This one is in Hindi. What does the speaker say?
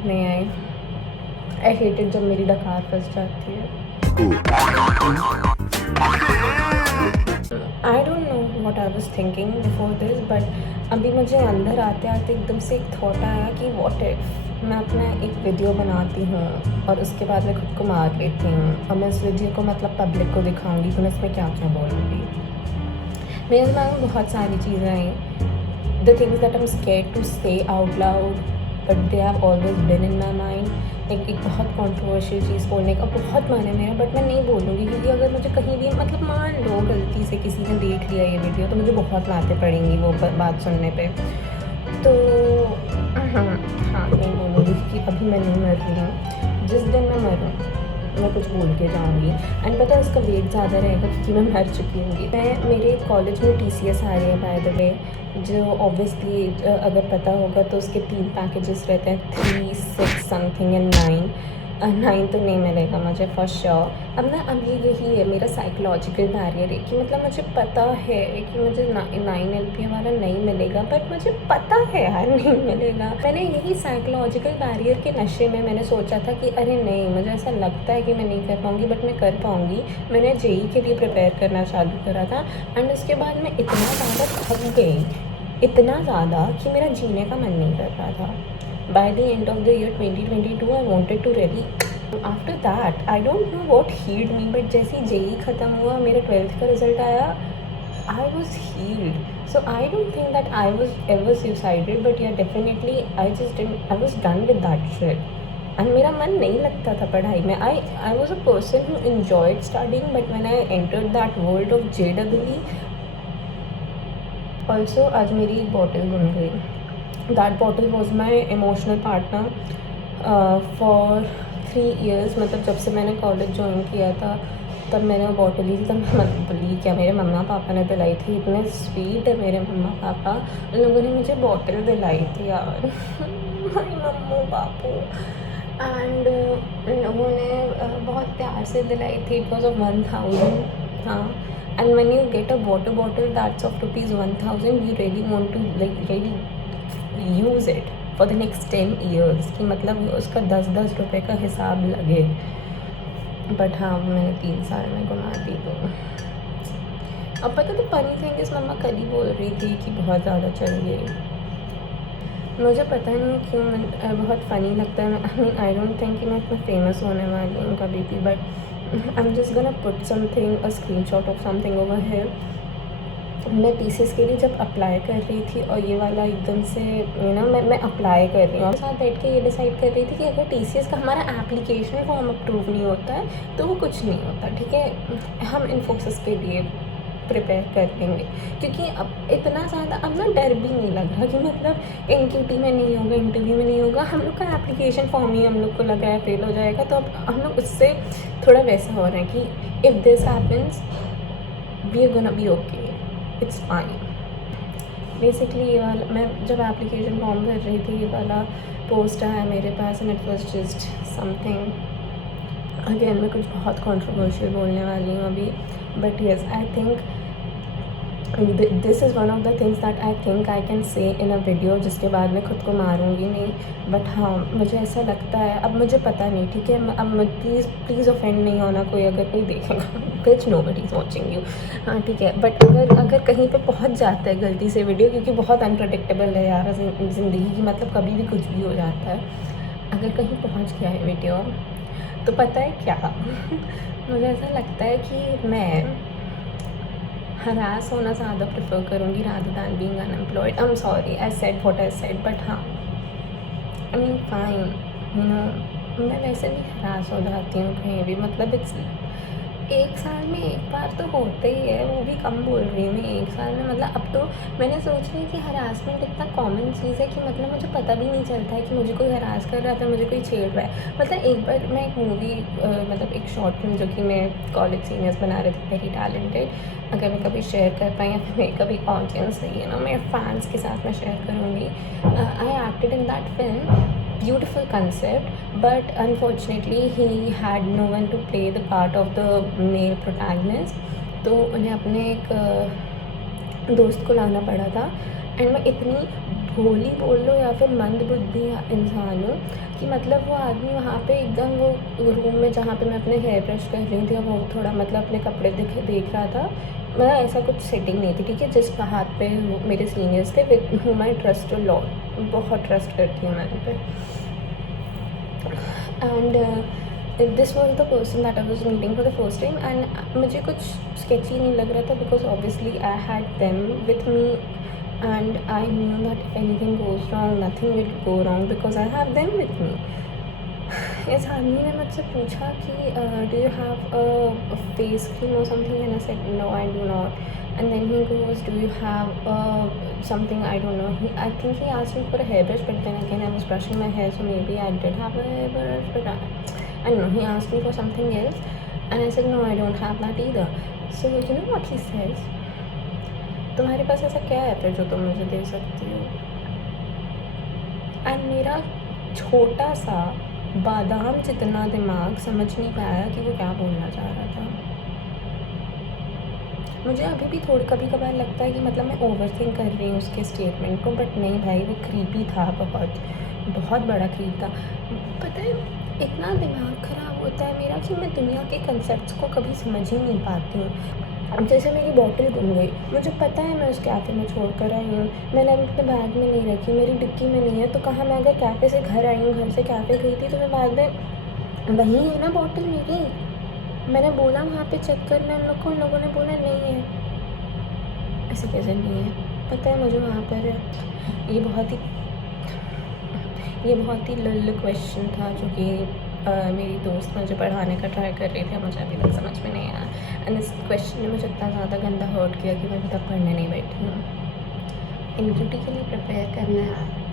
नहीं आई। आई हेट इट जब मेरी डकार फंस जाती है। I don't know what I was thinking before this, but अभी मुझे अंदर आते आते एकदम से एक थॉट आया कि व्हाट इफ मैं अपना एक वीडियो बनाती हूँ और उसके बाद मैं खुद को मार लेती हूँ और मैं उस वीडियो को मतलब पब्लिक को दिखाऊंगी तो मैं इसमें क्या क्या बोलूँगी। मेरे दिमाग में बहुत सारी चीज़ें आई, the things that I am scared to say out loud but they have always been in my mind. एक बहुत कॉन्ट्रोवर्शियल चीज़ बोलने का बहुत मन है मेरा, बट मैं नहीं बोलूँगी क्योंकि अगर मुझे कहीं भी मतलब मान लो गलती से किसी ने देख लिया ये वीडियो तो मुझे बहुत मारते पड़ेंगी वो बात सुनने पे। तो हाँ नहीं बोलूँगी क्योंकि अभी मैं नहीं मर रही हूँ। जिस दिन मैं मरूँ मैं कुछ बोल के जाऊँगी एंड पता है उसका वेट ज़्यादा रहेगा क्योंकि मैं मर चुकी होंगी। मैं मेरे कॉलेज में TCS आ रही है बाय द वे, जो ऑब्वियसली अगर पता होगा तो उसके 3 पैकेजेस रहते हैं, 3, 6 समथिंग एंड 9। 9 तो नहीं मिलेगा मुझे फॉर श्योर। अब ये यही है मेरा साइकोलॉजिकल बैरियर है कि मतलब मुझे पता है कि मुझे 9 LPA वाला नहीं मिलेगा, बट मुझे पता है यार नहीं मिलेगा। मैंने यही साइकोलॉजिकल बैरियर के नशे में मैंने सोचा था कि अरे नहीं, मुझे ऐसा लगता है कि मैं नहीं कर पाऊँगी बट मैं कर पाऊँगी। मैंने JEE के लिए प्रिपेयर करना चालू करा था एंड उसके बाद मैं इतना ज़्यादा थक गई, इतना ज़्यादा कि मेरा जीने का मन नहीं कर रहा था। By the end of the year 2022 I wanted to really, after that I don't know what healed me, but जैसे JEE ख़त्म हुआ मेरा 12th का रिजल्ट आया I was healed. So I don't think that I was ever suicidal, but yeah definitely I was done with that shit. And मेरा मन नहीं लगता था पढ़ाई में। I was a person who enjoyed studying, but when I entered that world of JEE, also आज मेरी एक बॉटल गुम गई। That bottle was my emotional partner for 3 years। मतलब जब से मैंने कॉलेज ज्वाइन किया था तब मैंने वो बॉटल ली थी, तब मैं बोली क्या मेरे मम्मा पापा ने दिलाई थी। इतने स्वीट है मेरे मम्मा पापा, उन लोगों ने मुझे बॉटल दिलाई थी यार मेरे मम्मू पापू। एंड उन लोगों ने बहुत प्यार से दिलाई थी। It was of 1000। हाँ, and when you get a water bottle that's of ₹1000 you really want to like really use it for the next 10 years कि मतलब उसका 10-10 रुपये का हिसाब लगे। बट हाँ मैंने 3 साल में घुमा दी। तो अब पता तो फनी थिंग इस मम्मा कल ही बोल रही थी कि बहुत ज़्यादा चल गई। मुझे पता नहीं क्यों बहुत फ़नी लगता है। आई डोंट थिंक कि मैं इतना फेमस होने वाली हूँ कभी भी, but I am just gonna put something a screenshot of something over here. मैं TCS के लिए जब अप्लाई कर रही थी और ये वाला एकदम से मैं अप्लाई कर रही हूँ, साथ बैठ के ये डिसाइड कर रही थी कि अगर TCS का हमारा एप्लीकेशन फॉर्म अप्रूव नहीं होता है तो वो कुछ नहीं होता, ठीक है। हम इन्फोसिस के लिए प्रिपेयर कर लेंगे क्योंकि अब इतना ज़्यादा अब ना डर भी नहीं लग रहा कि मतलब NQT में नहीं होगा, इंटरव्यू में नहीं होगा। हम लोग का एप्लीकेशन फॉर्म ही हम लोग को लग रहा है फेल हो जाएगा, तो अब हम लोग उससे थोड़ा वैसा हो रहा है कि if this happens we are gonna be okay, it's fine. Basically ये वाला मैं जब एप्लीकेशन फॉर्म भर रही थी ये वाला पोस्ट आया मेरे पास and it was just something. Again मैं कुछ बहुत कंट्रोवर्शियल बोलने वाली हूँ अभी, but yes I think this is one of the things that I think I can say in a video, जिसके बाद मैं खुद को मारूंगी नहीं। बट हाँ मुझे ऐसा लगता है, अब मुझे पता नहीं, ठीक है। अब प्लीज़ ऑफेंड नहीं होना कोई अगर कोई देखेगा, बिच नोबडी इज़ वॉचिंग यू। हाँ ठीक है, बट अगर कहीं पे पहुंच जाता है गलती से वीडियो, क्योंकि बहुत अनप्रडिक्टेबल है यार ज़िंदगी की, मतलब कभी भी कुछ भी हो जाता है। अगर कहीं पहुंच गया है वीडियो तो पता है क्या मुझे ऐसा लगता है कि मैं हरास होना ज़्यादा प्रेफर करूँगी rather than being unemployed. I am sorry I said what I said, but हाँ आई मीन फाइन, मैं वैसे भी हरास हो जाती हूँ कहीं भी, मतलब इट्स 1 साल में 1 बार तो होता ही है, वो भी कम बोल रही हूँ मैं 1 साल में। मतलब अब तो मैंने सोच रही कि हरासमेंट इतना कॉमन चीज़ है कि मतलब मुझे पता भी नहीं चलता है कि मुझे कोई हरास कर रहा था, मुझे कोई छेड़ रहा है। मतलब एक बार मैं एक मूवी मतलब एक शॉर्ट फिल्म जो कि मैं कॉलेज सीनियर्स बना रहे थे, वेरी टैलेंटेड, अगर मैं कभी शेयर कर पाई या फिर मेरे कभी ऑडियंस सही है ना, मेरे फैंस के साथ मैं शेयर करूँगी। I acted in that film, beautiful concept, but unfortunately he had no one to play the part of the male protagonist तो उन्हें अपने एक दोस्त को लाना पड़ा था। एंड मैं इतनी भोली बोल लो या फिर मंदबुद्धि इंसान हूँ कि मतलब वो आदमी वहाँ पे एकदम वो रूम में जहाँ पे मैं अपने हेयर ब्रश कर रही थी, वो थोड़ा मतलब अपने कपड़े देख रहा था। मतलब ऐसा कुछ सेटिंग नहीं थी, ठीक है। जिस हाथ पे मेरे सीनियर्स थे with whom I trust a lot, बहुत ट्रस्ट करती हूँ मैं उन पे। And this was the person that I was meeting for the first time. And मुझे कुछ स्केची नहीं लग रहा था because obviously I had them with me and I knew that if anything goes wrong, nothing will go wrong because I have them with me. इस आदमी ने मुझसे पूछा कि do you have a face cream or something, and I said no, I do not. And then he goes, do you have something, I don't know, I think he asked me for a hair brush, but then again I was brushing my hair, so maybe I did have a hair brush, but I don't know, he asked me for something else and I said no, I don't have that either. So you know what he says, तुम्हारे पास ऐसा क्या है फिर जो तुम मुझे दे सकती हो? एंड मेरा छोटा सा बादाम जितना दिमाग समझ नहीं पाया कि वो क्या बोलना चाह रहा था। मुझे अभी भी कभी कभार लगता है कि मतलब मैं ओवर थिंक कर रही हूँ उसके स्टेटमेंट को, बट नहीं भाई, वो क्रीपी था, बहुत बड़ा क्रीप था। पता है इतना दिमाग ख़राब होता है मेरा कि मैं दुनिया के कंसेप्ट्स को कभी समझ ही नहीं पाती हूँ। अब जैसे मेरी बॉटल गुम गई, मुझे पता है मैं उस कैफ़े में छोड़ कर आई हूँ, मैंने अपने बैग में नहीं रखी, मेरी डिक्की में नहीं है, तो कहाँ मैं अगर कैफ़े से घर आई हूँ, घर से कैफ़े गई थी, तो मैं बैग में वहीं है ना बॉटल मेरी। मैंने बोला वहाँ पे चेक करना उन लोगों ने बोला नहीं है। ऐसे कैसे नहीं है? पता है मुझे वहाँ पर ये बहुत ही लुल्ल क्वेश्चन था जो कि मेरी दोस्त मुझे पढ़ाने का ट्राई कर रही थी, मुझे अभी तक समझ में नहीं आया। एंड इस क्वेश्चन ने मुझे इतना ज़्यादा गंदा हर्ट किया कि मैं अभी तक पढ़ने नहीं बैठी हूँ। इन ड्यूटी के लिए प्रिपेयर करना है।